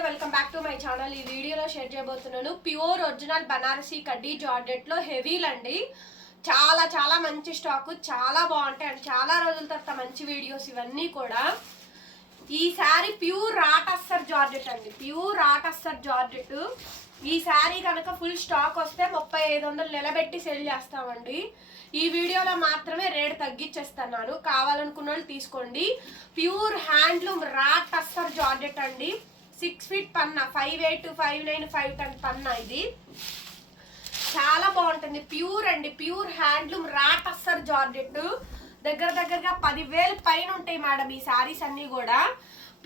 Welcome back to my channel. ఈ వీడియోలో share చేయబోతున్నాను ప్యూర్ ఒరిజినల్ బనారసీ కడ్డీ జార్జెట్ లో హెవీలు అండి. చాలా చాలా మంచి స్టాక్, చాలా బాగుంటాయి అండి. చాలా రోజుల తర్వాత మంచి వీడియోస్ ఇవన్నీ కూడా. ఈ శారీ ప్యూర్ రాటస్సర్ జార్జెట్ అండి, ప్యూర్ రాటస్సర్ జార్జెట్. ఈ శారీ కనుక ఫుల్ స్టాక్ వస్తే 3500 నిలబెట్టి సేల్ చేస్తామండి. ఈ వీడియోలో మాత్రమే రేట్ తగ్గించేస్తున్నాను, కావాలనుకున్న వాళ్ళు తీసుకోండి. ప్యూర్ హ్యాండ్లూమ్ రాటస్సర్ జార్జెట్ అండి. 6 feet పన్నా, 5'8", 5'9", 5'10" పన్నా. ఇది చాలా బాగుంటుంది. ప్యూర్ అండి, ప్యూర్ హ్యాండ్లూమ్ రాటస్సర్ జార్జెట్. దగ్గరగా 10,000 పైన ఉంటాయి మేడం ఈ శారీస్ అన్ని కూడా.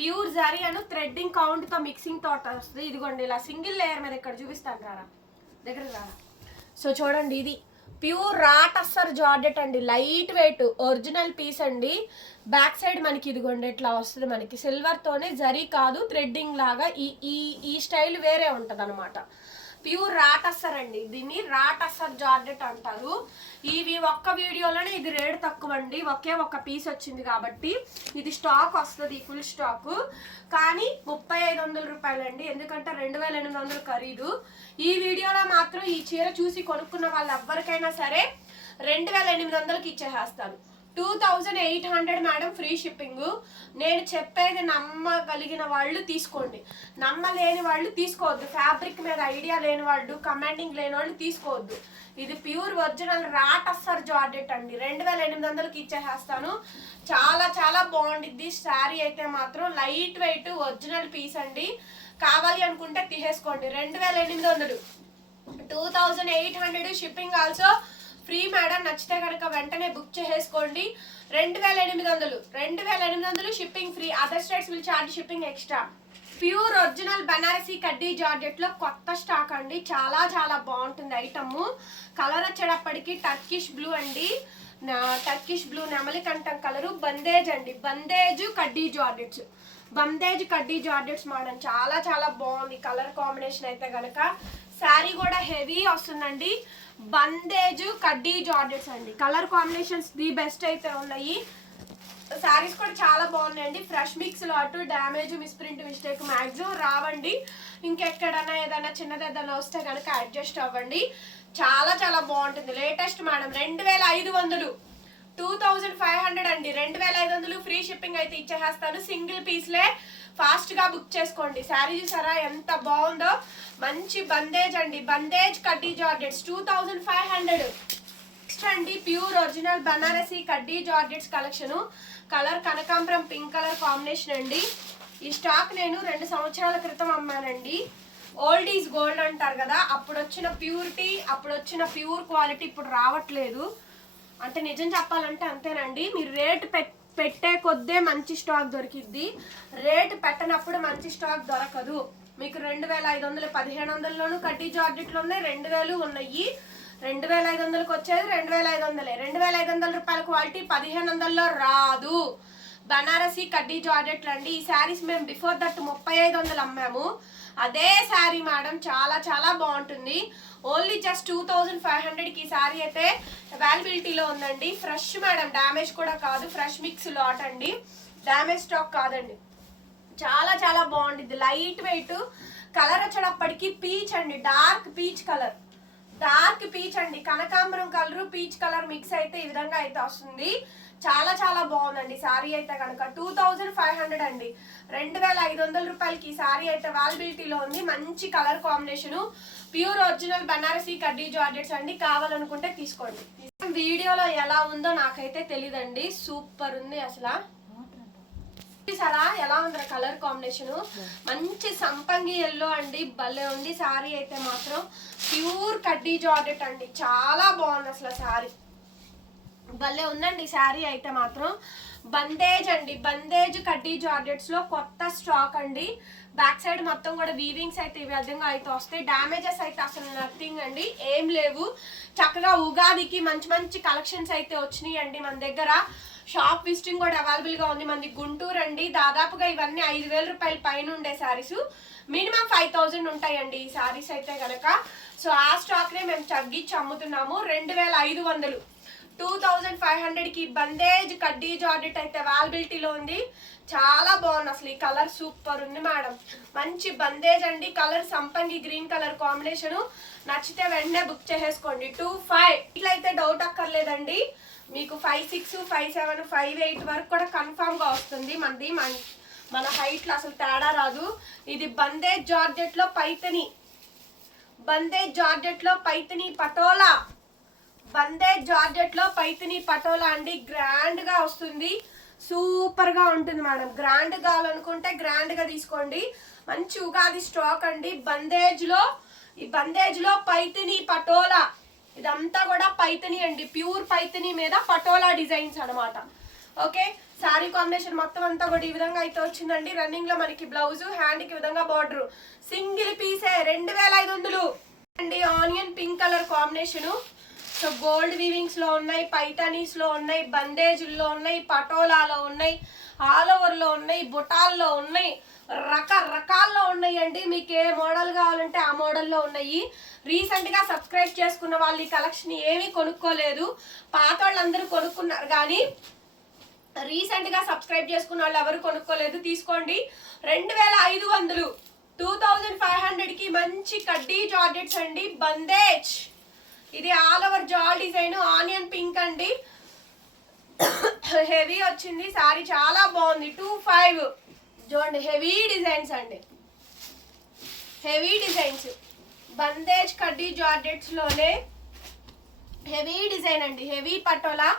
ప్యూర్ జరీ అను థ్రెడ్డింగ్ కౌంట్ తో మిక్సింగ్ తోట వస్తుంది. ఇదిగోండి ఇలా సింగిల్ లేయర్ మీద ఇక్కడ చూపిస్తాను రారా, దగ్గర రారా. సో చూడండి, ఇది ప్యూర్ రాటస్సర్ జార్జెట్ అండి, లైట్ వెయిట్ ఒరిజినల్ పీస్ అండి. బ్యాక్ సైడ్ మనకి ఇదిగోండి ఇట్లా వస్తుంది, మనకి సిల్వర్ తోనే, జరీ కాదు, థ్రెడ్డింగ్ లాగా. ఈ స్టైల్ వేరే ఉంటది అనమాట. ప్యూర్ రాటస్సర్ అండి, దీన్ని రాటస్సర్ జార్జెట్ అంటారు. ఇవి ఒక్క వీడియోలోనే ఇది రేట్ తక్కువ అండి, ఒకే ఒక్క పీస్ వచ్చింది కాబట్టి. ఇది స్టాక్ వస్తుంది, ఫుల్ స్టాక్, కానీ 3500 రూపాయలండి, ఎందుకంటే 2800 ఖరీదు. ఈ వీడియోలో మాత్రం ఈ చీర చూసి కొనుక్కున్న వాళ్ళు ఎవరికైనా సరే 2800కి ఇచ్చేసేస్తాను. 2800 మేడం, ఫ్రీ షిప్పింగ్. నేను చెప్పేది నమ్మగలిగిన వాళ్ళు తీసుకోండి, నమ్మలేని వాళ్ళు తీసుకోవద్దు. ఫ్యాబ్రిక్ మీద ఐడియా లేని వాళ్ళు, కమాండింగ్ లేని వాళ్ళు తీసుకోవద్దు. ఇది ప్యూర్ ఒరిజినల్ రాటస్సర్ జార్జెట్ అండి, 2800కి ఇచ్చేసేస్తాను. చాలా చాలా బాగుండిద్ది శారీ అయితే మాత్రం. లైట్ వెయిట్ ఒరిజినల్ పీస్ అండి. కావాలి అనుకుంటే తీసేసుకోండి. 2800, 2800 షిప్పింగ్ ఆల్సో ఫ్రీ మేడం. నచ్చితే కనుక వెంటనే బుక్ చేసేసుకోండి. 2800 shipping free. Other states will charge shipping extra. Pure original Banarasi కడ్డీ జార్జెట్ లో కొత్త స్టాక్ అండి, చాలా చాలా బాగుంటుంది ఐటమ్. కలర్ వచ్చేటప్పటికి టర్కిష్ బ్లూ అండి, టర్కిష్ బ్లూ నెమలికంఠం కలరు. బందేజ్ అండి, బందేజ్ కడ్డీ జార్జెట్స్, బందేజ్ కడ్డీ జార్జెట్స్ మేడం. చాలా చాలా బాగుంది కలర్ కాంబినేషన్ అయితే గనక. శారీ కూడా హెవీ వస్తుందండి. బందేజ్ కడ్డీ జార్జెట్స్ అండి, కలర్ కాంబినేషన్స్ ది బెస్ట్ అయితే ఉన్నాయి. శారీస్ కూడా చాలా బాగున్నాయండి. Fresh mix lot, damage, misprint, mistake maximum రావండి. ఇంకెక్కడన్నా ఏదైనా చిన్నది ఏదైనా వస్తే కనుక అడ్జస్ట్ అవ్వండి. చాలా చాలా బాగుంటుంది. Latest madam. 2500, 2500 అండి, 2500 ఫ్రీ షిప్పింగ్ అయితే ఇచ్చేస్తాను. సింగిల్ పీస్లే, ఫాస్ట్ గా బుక్ చేసుకోండి. శారీ చూసారా ఎంత బాగుందో, మంచి బందేజ్ అండి, బందేజ్ కడ్డీ జార్జెట్స్ 2500. నెక్స్ట్ అండి ప్యూర్ ఒరిజినల్ బనారసీ కడ్డీ జార్జెట్స్ కలెక్షన్. కలర్ కనకాంబరం పింక్ కలర్ కాంబినేషన్ అండి. ఈ స్టాక్ నేను 2 సంవత్సరాల క్రితం అమ్మానండి. ఓల్డ్ ఈజ్ గోల్డ్ అంటారు కదా, అప్పుడు వచ్చిన ప్యూరిటీ, అప్పుడు వచ్చిన ప్యూర్ క్వాలిటీ ఇప్పుడు రావట్లేదు. అంటే నిజం చెప్పాలంటే అంతేనండి. మీరు రేట్ పెట్టే కొద్దే మంచి స్టాక్ దొరికిద్ది, రేట్ పెట్టనప్పుడు మంచి స్టాక్ దొరకదు. మీకు 2500, 1500లోను కడ్డీ జార్జెట్లు ఉన్నాయి, 2000 ఉన్నాయి. 2500కి వచ్చేది 2500. 2500 రూపాయల క్వాలిటీ 1500లో రాదు. బనారసీ కడ్డీ జార్జెట్లు అండి. ఈ శారీస్ మేము బిఫోర్ దట్ 3500 అమ్మాము. అదే శారీ మేడం, చాలా చాలా బాగుంటుంది. ఓన్లీ జస్ట్ 2500కి ఈ శారీ అయితే అవైలబిలిటీలో ఉందండి. ఫ్రెష్ మేడం, డ్యామేజ్ కూడా కాదు, ఫ్రెష్ మిక్స్ లాట్ అండి, డ్యామేజ్ స్టాక్ కాదండి. చాలా చాలా బాగుంటుంది. Light weight. కలర్ వచ్చేటప్పటికి పీచ్ అండి, dark peach colour, dark peach అండి, కనకాంబరం కలర్ పీచ్ కలర్ మిక్స్ అయితే ఈ విధంగా అయితే వస్తుంది. చాలా చాలా బాగుందండి శారీ అయితే కనుక. 2500 అండి, 2500 రూపాయలకి ఈ శారీ అయితే అవైలబిలిటీలో ఉంది. మంచి colour combination, pure original Banarasi కడ్డీ జార్జెట్స్ అండి. కావాలనుకుంటే తీసుకోండి. వీడియోలో ఎలా ఉందో నాకైతే తెలీదండి, సూపర్ ఉంది అసలు. చూసారా ఎలా ఉందో కలర్ కాంబినేషన్, మంచి సంపంగి ఎల్లో అండి, భలే ఉంది శారీ అయితే మాత్రం. ప్యూర్ కడ్డీ జార్జెట్ అండి, చాలా బాగుంది అసలు శారీ, భలే ఉందండి శారీ అయితే మాత్రం. బందేజ్ అండి, బందేజ్ కడ్డీ జార్జెట్స్ లో కొత్త స్టాక్ అండి. బ్యాక్ సైడ్ మొత్తం కూడా వీవింగ్స్ అయితే ఈ విధంగా అయితే వస్తాయి. డ్యామేజెస్ అయితే అసలు నథింగ్ అండి, ఏం లేవు. చక్కగా ఉగాదికి మంచి మంచి కలెక్షన్స్ అయితే వచ్చినాయి అండి మన దగ్గర. షాప్ విజిటింగ్ కూడా అవైలబుల్ గా ఉంది. మనది గుంటూరు అండి. దాదాపుగా ఇవన్నీ 5000 రూపాయల పైన ఉండే శారీస్, మినిమం 5000 ఉంటాయండి ఈ శారీస్ అయితే కనుక. సో ఆ స్టాక్ నే మేము తగ్గించి అమ్ముతున్నాము. 2500, 2500కి బందేజ్ కడ్డీ జార్జెట్ అయితే అవైలబిలిటీలో ఉంది. చాలా బాగుంది, అసలు ఈ కలర్ సూపర్ ఉంది మేడం. మంచి బందేజ్ అండి, కలర్ సంపంగి గ్రీన్ కలర్ కాంబినేషన్. నచ్చితే వెంటనే బుక్ చేసేసుకోండి. 25 ఇట్లయితే డౌట్ అక్కర్లేదండి, మీకు 56, 57, 58 వరకు కూడా కన్ఫామ్ గా వస్తుంది. మన హైట్ లో అసలు తేడా రాదు. ఇది బందేజ్ జార్జెట్ లో పైతని, బందేజ్ జార్జెట్ లో పైతని పటోలా, బందేజ్ జార్జెట్ లో పైతని పటోలా అండి. గ్రాండ్ గా వస్తుంది, సూపర్ గా ఉంటుంది మేడం. గ్రాండ్ కావాలనుకుంటే గ్రాండ్ గా తీసుకోండి. మంచి ఉగాది స్టాక్ అండి. ఈ బందేజ్ లో పైతని పటోలా, ఇదంతా కూడా పైతని అండి, ప్యూర్ పైతని మీద పటోలా డిజైన్స్ అనమాట. ఓకే, శారీ కాంబినేషన్ మొత్తం అంతా కూడా ఈ విధంగా అయితే వచ్చిందండి. రన్నింగ్ లో మనకి బ్లౌజ్, హ్యాండ్ కి విధంగా బార్డర్, సింగిల్ పీసే 2500 అండి. Onion pink colour combination. So gold weavings లో ఉన్నాయి, పైతానీస్ లో ఉన్నాయి, బందేజుల్లో ఉన్నాయి, పటోలాలో ఉన్నాయి, ఆల్ ఓవర్ లో ఉన్నాయి, బుటాల్లో ఉన్నాయి, రకరకాల్లో ఉన్నాయండి. మీకు ఏ మోడల్ కావాలంటే ఆ మోడల్లో ఉన్నాయి. రీసెంట్ గా సబ్స్క్రైబ్ చేసుకున్న వాళ్ళు ఈ కలెక్షన్ ఏమీ కొనుక్కోలేదు, పాత వాళ్ళందరూ కొనుక్కున్నారు కానీ రీసెంట్ గా సబ్స్క్రైబ్ చేసుకున్న వాళ్ళు ఎవరు కొనుక్కోలేదు. తీసుకోండి. 2500, 2500కి మంచి కడ్డీ జార్జెట్స్ అండి. బందేజ్, ఇది all over jaal design, onion pink అండి, హెవీ వచ్చింది. సారీ చాలా బాగుంది. 25 చూడండి, హెవీ డిజైన్స్ అండి, హెవీ డిజైన్స్. బందేజ్ కడ్డీ జార్జెట్స్ లోనే హెవీ డిజైన్ అండి, హెవీ పటోలా.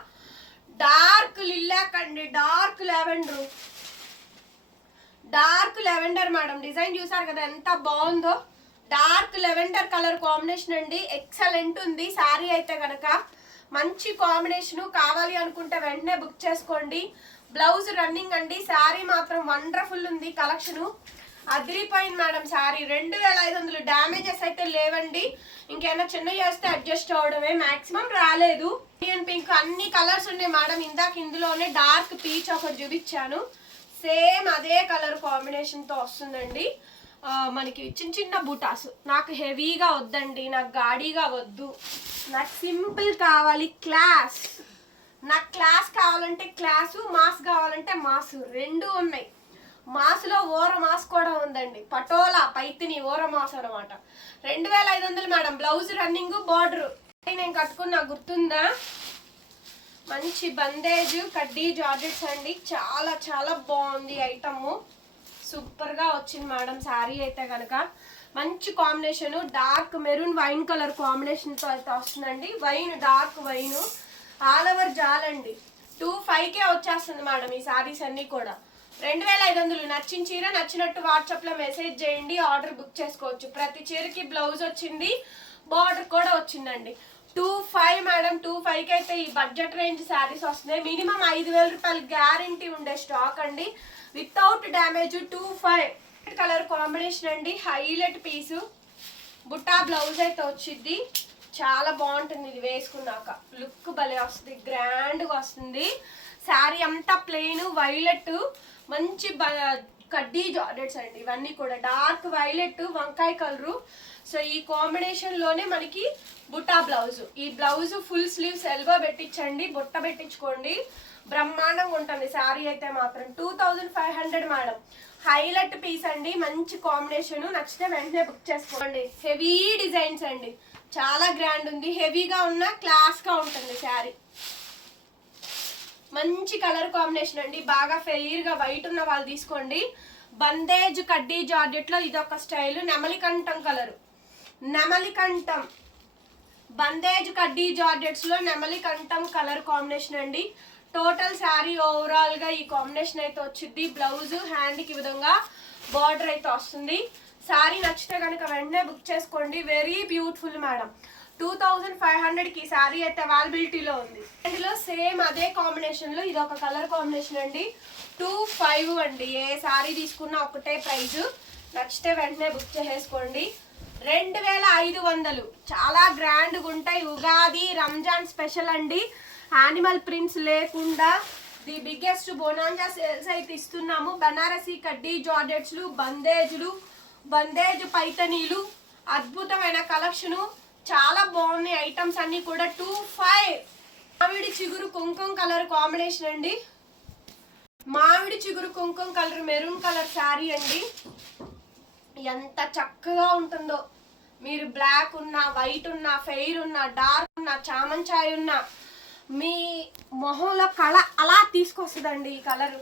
డార్క్ లిలాక్ అండి, డార్క్ లెవెండర్ మేడం. డిజైన్ చూసారు కదా ఎంత బాగుందో. డార్క్ లెవెండర్ కలర్ కాంబినేషన్ అండి, ఎక్సలెంట్ ఉంది. శారీ అయితే కనుక మంచి కాంబినేషన్. కావాలి అనుకుంటే వెంటనే బుక్ చేసుకోండి. బ్లౌజ్ రన్నింగ్ అండి. శారీ మాత్రం వండర్ఫుల్ ఉంది. కలెక్షన్ అదిరిపోయింది మేడం. శారీ 2500. డ్యామేజెస్ అయితే లేవండి, ఇంకేమైనా చిన్న చేస్తే అడ్జస్ట్ అవడమే, మాక్సిమం రాలేదు. ఇండియన్ పింక్ అన్ని కలర్స్ ఉన్నాయి మేడం. ఇందాక ఇందులోనే డార్క్ పీచ్ ఒకటి చూపించాను, సేమ్ అదే కలర్ కాంబినేషన్ తో వస్తుందండి. మనకి చిన్న చిన్న బూటాస్. నాకు హెవీగా వద్దండి, నాకు గాడీగా వద్దు, నాకు సింపుల్ కావాలి, క్లాస్. నాకు క్లాస్ కావాలంటే క్లాసు, మాస్ కావాలంటే మాసు, రెండు ఉన్నాయి. మాసులో ఓర మాస్ కూడా ఉందండి, పటోలా పైతిని ఓర మాస్ అనమాట. 2500 మేడం. బ్లౌజ్ రన్నింగ్, బార్డర్ నేను కట్టుకున్నా గుర్తుందా. మంచి బందేజ్ కడ్డీ జార్జెట్స్ అండి, చాలా చాలా బాగుంది ఐటమ్. సూపర్ గా వచ్చింది మేడం. శారీ అయితే కనుక మంచి combination, dark maroon wine colour combination తో అయితే వస్తుందండి. Wine, dark wine, all over జాలండి. 25కే వచ్చేస్తుంది మేడం ఈ శారీస్ అన్ని కూడా. 2500. నచ్చిన చీర నచ్చినట్టు వాట్సాప్ లో మెసేజ్ చేయండి, ఆర్డర్ బుక్ చేసుకోవచ్చు. ప్రతి చీరకి బ్లౌజ్ వచ్చింది, బార్డర్ కూడా వచ్చిందండి. 25 మేడం. 25కి అయితే ఈ బడ్జెట్ రేంజ్ శారీస్ వస్తున్నాయి. మినిమం 5000 రూపాయలు గ్యారంటీ ఉండే స్టాక్ అండి, వితౌట్ డ్యామేజ్. 25 కలర్ కాంబినేషన్ అండి, హైలైట్ పీసు. బుట్టా బ్లౌజ్ అయితే వచ్చింది, చాలా బాగుంటుంది. ఇది వేసుకున్నాక లుక్ భలే వస్తుంది, గ్రాండ్ గా వస్తుంది. శారీ అంతా ప్లెయిన్ వైలెట్, మంచి కడ్డీ జార్జెట్స్ అండి. ఇవన్నీ కూడా డార్క్ వైలెట్, వంకాయ కలరు. సో ఈ కాంబినేషన్ లోనే మనకి బుట్టా బ్లౌజ్. ఈ బ్లౌజ్ ఫుల్ స్లీవ్స్ ఎల్బో పెట్టించండి, బుట్ట పెట్టించుకోండి, బ్రహ్మాండంగా ఉంటుంది. శారీ అయితే మాత్రం 2500 మేడం. హైలైట్ పీస్ అండి, మంచి కాంబినేషన్. నచ్చితే వెంటనే బుక్ చేసుకోండి. హెవీ డిజైన్స్ అండి, చాలా గ్రాండ్ ఉంది. హెవీగా ఉన్న క్లాస్ గా ఉంటుంది శారీ. మంచి కలర్ కాంబినేషన్ అండి, బాగా ఫెయిర్ గా వైట్ ఉన్న వాళ్ళు తీసుకోండి. బందేజ్ కడ్డీ జార్జెట్ లో ఇదొక స్టైల్, నెమలికంఠం కలర్, నెమలికంఠం. బందేజ్ కడ్డీ జార్జెట్స్ లో నెమలికంఠం కలర్ కాంబినేషన్ అండి. టోటల్ శారీ ఓవరాల్ గా ఈ కాంబినేషన్ అయితే వచ్చింది. బ్లౌజ్, హ్యాండ్ కి విధంగా బార్డర్ అయితే వస్తుంది. శారీ నచ్చితే కనుక వెంటనే బుక్ చేసుకోండి. Very beautiful madam. 2500కి శారీ అయితే అవైలబిలిటీలో ఉంది. ఇందులో సేమ్ అదే కాంబినేషన్ లో ఇది ఒక కలర్ కాంబినేషన్ అండి. 25 అండి. ఏ శారీ తీసుకున్నా ఒకటే ప్రైజ్. నచ్చితే వెంటనే బుక్ చేసేసుకోండి. 2500. చాలా గ్రాండ్గా ఉంటాయి. ఉగాది, రంజాన్ స్పెషల్ అండి. యానిమల్ ప్రింట్స్ లేకుండా ది బిగ్గెస్ట్ బోనాంజా సేల్స్ అయితే ఇస్తున్నాము. బనారసి కడ్డీ జార్జెట్స్లు, బందేజ్ పైతనీలు, అద్భుతమైన కలెక్షను. చాలా బాగున్నాయి ఐటమ్స్ అన్ని కూడా. 25 మామిడి చిగురు కుంకుమ కలర్ కాంబినేషన్ అండి. మామిడి చిగురు కుంకుమ కలర్ మెరూన్ కలర్ శారీ అండి. ఎంత చక్కగా ఉంటుందో. మీరు బ్లాక్ ఉన్నా, వైట్ ఉన్నా, ఫెయిర్ ఉన్నా, డార్క్ ఉన్నా, చామంచాయ్ ఉన్నా, మీ మొహంలో కళ అలా తీసుకొస్తుందండి. ఈ కలరు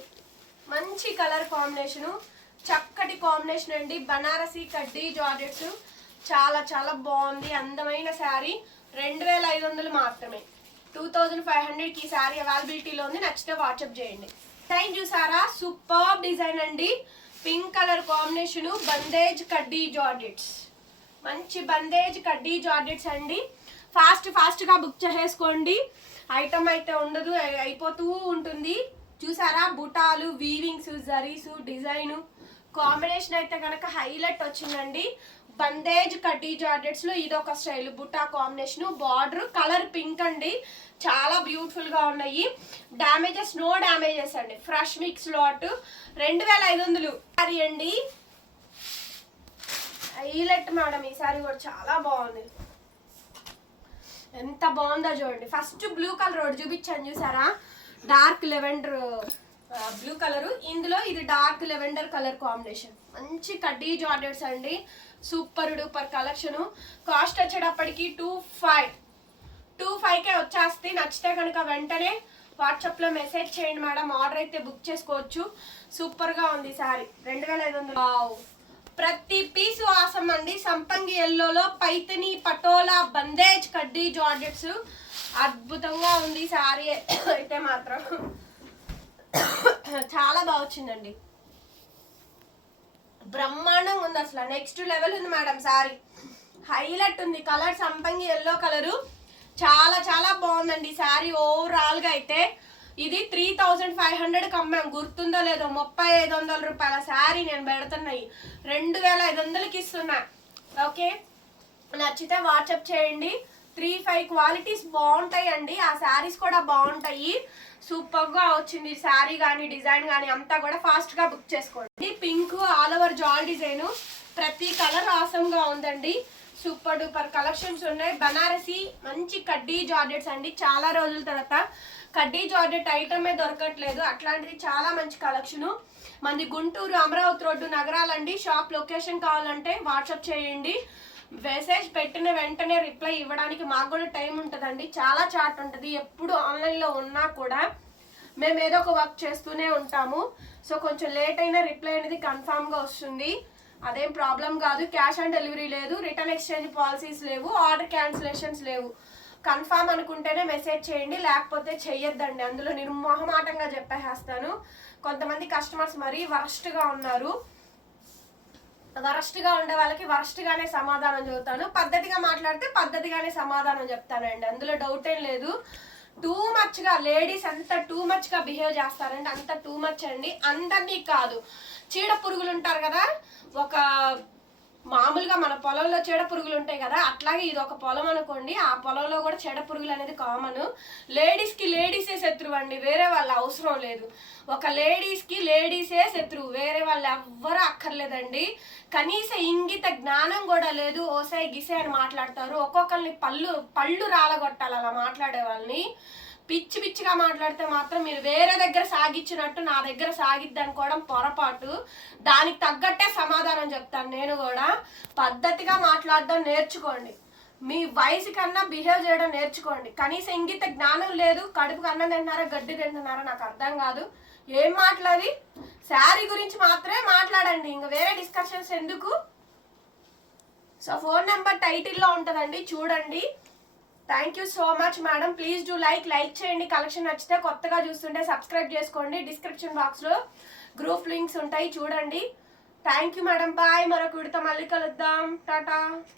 మంచి కలర్ కాంబినేషను, చక్కటి కాంబినేషన్ అండి. బనారసి కడ్డీ జార్జెట్స్ చాలా చాలా బాగుంది. అందమైన శారీ. 2500 మాత్రమే. 2500కి ఈ శారీ అవైలబిలిటీలో ఉంది. నచ్చితే వాట్సాప్ చేయండి. డిజైన్ చూసారా, సూపర్ డిజైన్ అండి. పింక్ కలర్ కాంబినేషను, బందేజ్ కడ్డీ జార్జెట్స్. మంచి బందేజ్ కడ్డీ జార్జెట్స్ అండి. ఫాస్ట్గా బుక్ చేసేసుకోండి. ఐటమ్ అయితే ఉండదు, అయిపోతూ ఉంటుంది. చూసారా, బుటాలు, వీవింగ్స్, జరీసు, డిజైను కాంబినేషన్ అయితే కనుక హైలైట్ వచ్చిందండి. బందేజ్ కడ్డీ జార్జెట్స్ లో ఇదొక స్టైల్. బుటా కాంబినేషన్, బార్డర్ కలర్ పింక్ అండి. చాలా బ్యూటిఫుల్ గా ఉన్నాయి. డ్యామేజెస్ నో డ్యామేజెస్ అండి. Fresh mix lot. 2500 సారీ అండి. Highlight madam. ఈ సారీ కూడా చాలా బాగుంది. ఎంత బాగుందో చూడండి. ఫస్ట్ బ్లూ కలర్ ఒకటి చూపించాను చూసారా, డార్క్ లెవెండర్ బ్లూ కలర్. ఇందులో ఇది డార్క్ లెవెండర్ కలర్ కాంబినేషన్. మంచి కడ్డీ జార్జెట్స్ అండి. Super duper collection. కాస్ట్ వచ్చేటప్పటికి 2500కే వచ్చేస్తే. నచ్చితే కనుక వెంటనే వాట్సాప్లో మెసేజ్ చేయండి మేడం. ఆర్డర్ అయితే బుక్ చేసుకోవచ్చు. సూపర్గా ఉంది సారీ. 2500. ప్రతి పీసు ఆసం అండి. సంపంగి ఎల్లోలో పైతని పటోలా బందేజ్ కడ్డీ జార్జెట్స్. అద్భుతంగా ఉంది సారీ అయితే మాత్రం. చాలా బాగా వచ్చిందండి. బ్రహ్మాండంగా ఉంది అసలు. నెక్స్ట్ లెవెల్ ఉంది మేడం సారీ. హైలైట్ ఉంది. కలర్ సంపంగి ఎల్లో కలరు. చాలా చాలా బాగుందండి సారీ. ఓవరాల్గా అయితే ఇది 3500కి అమ్మాం. గుర్తుందో లేదో, 3500 రూపాయల శారీ నేను పెడుతున్నాయి. 2500కి ఇస్తున్నా. ఓకే, నచ్చితే వాట్సాప్ చేయండి. 3-5 క్వాలిటీస్ బాగుంటాయి అండి. ఆ శారీస్ కూడా బాగుంటాయి. సూపర్గా వచ్చింది శారీ కానీ డిజైన్ కానీ అంతా కూడా ఫాస్ట్గా బుక్ చేసుకోండి. Pink all over jaal design. ప్రతి కలర్ ఆసంగా ఉందండి. సూపర్ డూపర్ కలెక్షన్స్ ఉన్నాయి. బనారసి మంచి కడ్డీ జార్జెట్స్ అండి. చాలా రోజుల తర్వాత కడ్డీ జార్జెట్ ఐటమే దొరకట్లేదు. అట్లాంటిది చాలా మంచి కలెక్షను. మంది గుంటూరు అమరావతి రోడ్డు నగరాలండి. షాప్ లొకేషన్ కావాలంటే వాట్సాప్ చేయండి. మెసేజ్ పెట్టిన వెంటనే రిప్లై ఇవ్వడానికి మాకు కూడా టైం ఉంటుందండి. చాలా చాట్ ఉంటుంది. ఎప్పుడు ఆన్లైన్లో ఉన్నా కూడా మేము ఏదో ఒక వర్క్ చేస్తూనే ఉంటాము. సో కొంచెం లేట్ అయినా రిప్లై అనేది కన్ఫామ్గా వస్తుంది. అదేం ప్రాబ్లం కాదు. క్యాష్ ఆన్ డెలివరీ లేదు, రిటర్న్ ఎక్స్చేంజ్ పాలసీస్ లేవు, ఆర్డర్ క్యాన్సిలేషన్స్ లేవు. కన్ఫామ్ అనుకుంటేనే మెసేజ్ చేయండి, లేకపోతే చెయ్యొద్దండి. అందులో నిర్మోహమాటంగా చెప్పేస్తాను. కొంతమంది కస్టమర్స్ మరీ వరస్ట్గా ఉన్నారు. వరస్ట్గా ఉండే వాళ్ళకి వరస్ట్గానే సమాధానం చెబుతాను. పద్ధతిగా మాట్లాడితే పద్ధతిగానే సమాధానం చెప్తానండి. అందులో డౌట్ ఏం లేదు. టూ మచ్గా లేడీస్ అంత టూ మచ్గా బిహేవ్ చేస్తారండి. అంత టూ మచ్ అండి. అందరినీ కాదు. చీడ పురుగులు ఉంటారు కదా, ఒక మామూలుగా మన పొలంలో చీడ పురుగులు ఉంటాయి కదా, అట్లాగే ఇది ఒక పొలం అనుకోండి. ఆ పొలంలో కూడా చీడ పురుగులు అనేది కామన్. లేడీస్కి లేడీసే శత్రువు అండి. వేరే వాళ్ళ అవసరం లేదు. ఒక లేడీస్కి లేడీసే శత్రువు. వేరే వాళ్ళు ఎవ్వరూ అక్కర్లేదండి. కనీస ఇంగిత జ్ఞానం కూడా లేదు. ఓసే గిసే అని మాట్లాడతారు. ఒక్కొక్కరిని పళ్ళు రాలగొట్టాలి అలా మాట్లాడే వాళ్ళని. పిచ్చి పిచ్చిగా మాట్లాడితే మాత్రం మీరు వేరే దగ్గర సాగించినట్టు నా దగ్గర సాగిద్ది అనుకోవడం పొరపాటు. దానికి తగ్గట్టే సమాధానం చెప్తాను నేను కూడా. పద్ధతిగా మాట్లాడడం నేర్చుకోండి. మీ వయసు కన్నా బిహేవ్ చేయడం నేర్చుకోండి. కనీసం ఇంగిత జ్ఞానం లేదు. కడుపుకి అన్నం తింటున్నారా, గడ్డి తింటున్నారా నాకు అర్థం కాదు. ఏం మాట్లాడి శారీ గురించి మాత్రమే మాట్లాడండి. ఇంకా వేరే డిస్కషన్స్ ఎందుకు. సో ఫోన్ నెంబర్ టైటిల్లో ఉంటుందండి, చూడండి. Thank you so much madam. Please do like చేయండి. కలెక్షన్ నచ్చితే కొత్తగా చూస్తుంటే సబ్స్క్రైబ్ చేసుకోండి. డిస్క్రిప్షన్ బాక్స్లో గ్రూప్ లింక్స్ ఉంటాయి, చూడండి. Thank you madam. బాయ్. మరొక వీడితో మళ్ళీ కలుద్దాం. టాటా.